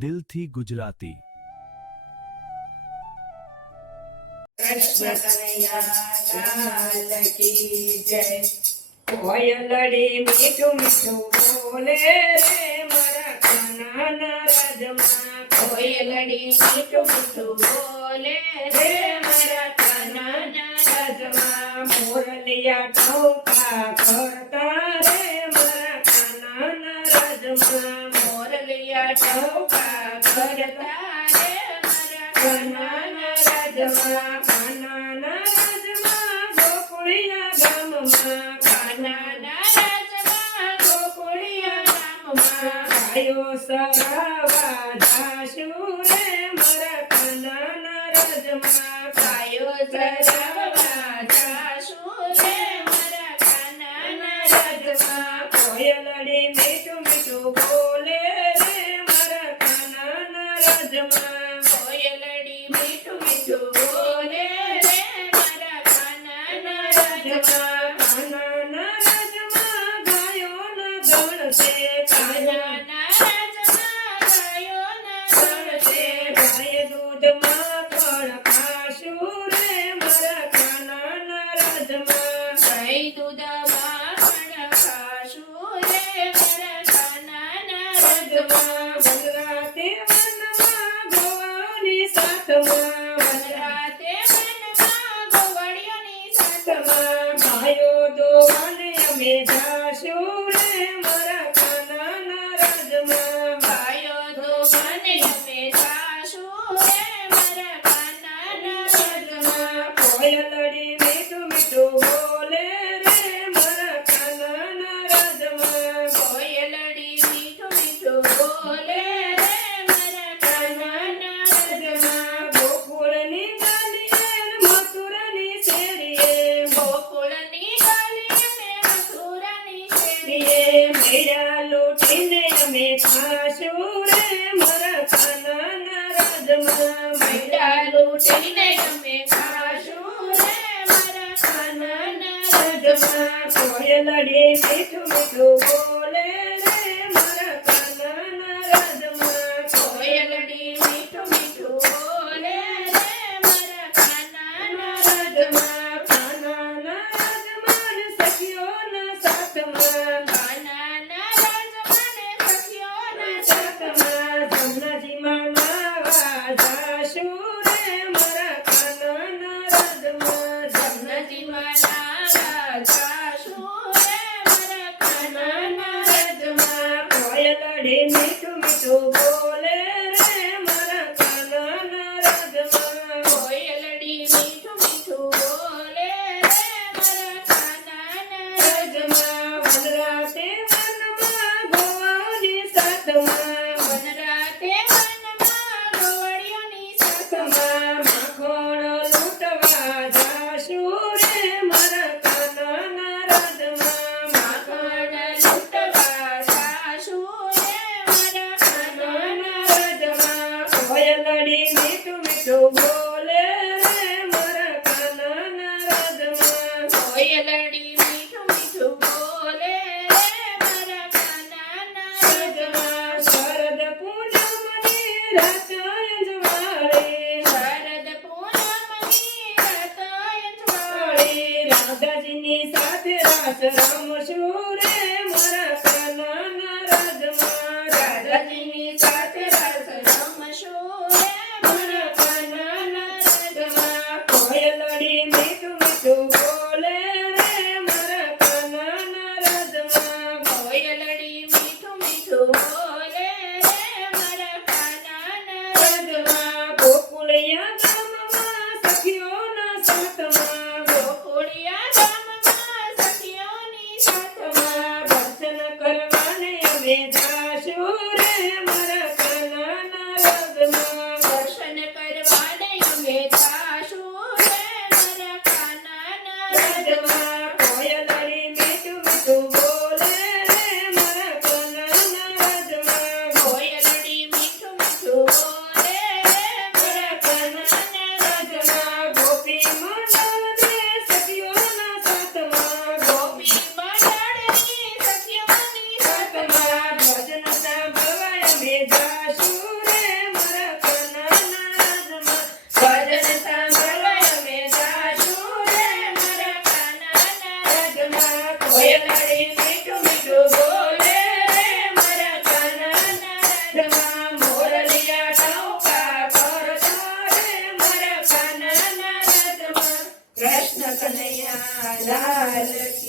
દિલથી ગુજરાતી. કૃષ્ણ કનૈયા લાલ કી જય. કોયલડી મીઠું મીઠું બોલે રે મારા કાનાના રાજમાં. કોયલડી મીઠું મીઠું બોલે રે મારા કાનાના રાજમાં. મોરલિયા ટહુકા કરતા રે મારા કાનાના રાજમાં. મોરલિયા ટહુકા કરતા રે મારા કાનાના રાજમાં. કાનાના રાજમાં ગોકુળિયા ગામમાં. કાનાના રાજમાં ગોકુળિયા ગામમાં. ગાયો સરાવા જાશું રે મારા કાનાના રાજમાં. ગાયો સરાવા જાશું રે મારા કાનાના રાજમાં. કોયલડી મીઠું મીઠું બોલે રે મારા કાનાના રાજમાં. કોયલડી મીઠું મીઠું બોલે રે મારા કાનાના રાજમાં. કાનાના રાજમાં ગાયોના ગણ છે. કાનાના રાજમાં ગાયોના ગણ છે. ગાય દૂધ માખણ ખાશું રે મારા કાનાના રાજમાં. ગાય દૂધ માખણ ખાશું રે મારા કાનાના રાજમાં. વનરાતે વનમાં ગોવાળોની સાથમાં. વનરાતે વનમાં ગોવાળિયોની સાથમાં. ગાયો દોવાને અમે જાશું રે મારા કાનાના રાજમાં. ગાયો દોવાને અમે જાશું રે મારા કાનાના રાજમાં. કોયલડી મીઠું મીઠું બોલે રે મારા કાનાના રાજમાં. કોયલડી મીઠું મીઠું બોલે રે મારા કાનાના રાજમાં. ગોકુળની ગાલીએ મથુરાની શેરીએ. ગોકુળની ગાલીએ મથુરાની શેરીએ. મેળા લૂટીને અમે ખાશું રે મારા કાનાના રાજમાં. મેળા લૂટીને અમે ખાશું રે મારા કાનાના રાજમાં. કોયલડી મીઠું મીઠું બોલે રે મારા કાનાના રાજમાં. કોયલડી મીઠું મીઠું બોલે રે મારા કાનાના રાજમાં. કાનાના રાજમાં સખીઓના સાથમાં. કાનાના રાજમાં સખીઓના સાથમાં. જમનાજીમાં નાવા જાશું રે મારા કાનાના રાજમાં. જમનાજીમાં નાવા જાશું રે મારા કાનાના રાજમાં. કોયલડી મીઠું મીઠું બોલે રે મારા કાનાના રાજમાં. કોયલડી મીઠું મીઠું બોલે રે મારા કાનાના રાજમાં. વનરાતે વનમાં ગોવાળોની સાથમાં. વનરાતે વનમાં ગોવાળિયોની સાથમાં. માખણ લૂંટવા જાશું રે મારા કાનાના રાજમાં. માખણ લૂંટવા જાશું રે મારા કાનાના રાજમાં. કોયલડી મીઠું મીઠું બોલે રે મારા કાનાના રાજમાં. કોયલડી મીઠું મીઠું બોલે રે મારા કાનાના રાજમાં. શરદ પૂનમની રાત અંજવાળે. શરદ પૂનમની રાત અંજવાળે. રાધાજીની સાથે રાસ રમશું રે મારા કાનાના રાજમાં. રાધાજીની સાથે રાસ રમશું રે મારા કાનાના રાજમાં. કોયલડી મીઠું મીઠું બોલે રે મારા કાનાના રાજમાં. કોયલડી મીઠું મીઠું બોલે રે મારા કાનાના રાજમાં. ગોકુળિયા ગામમાં સખીઓના સાથમાં. ગોકુળિયા ગામમાં સખીઓની લાલ કી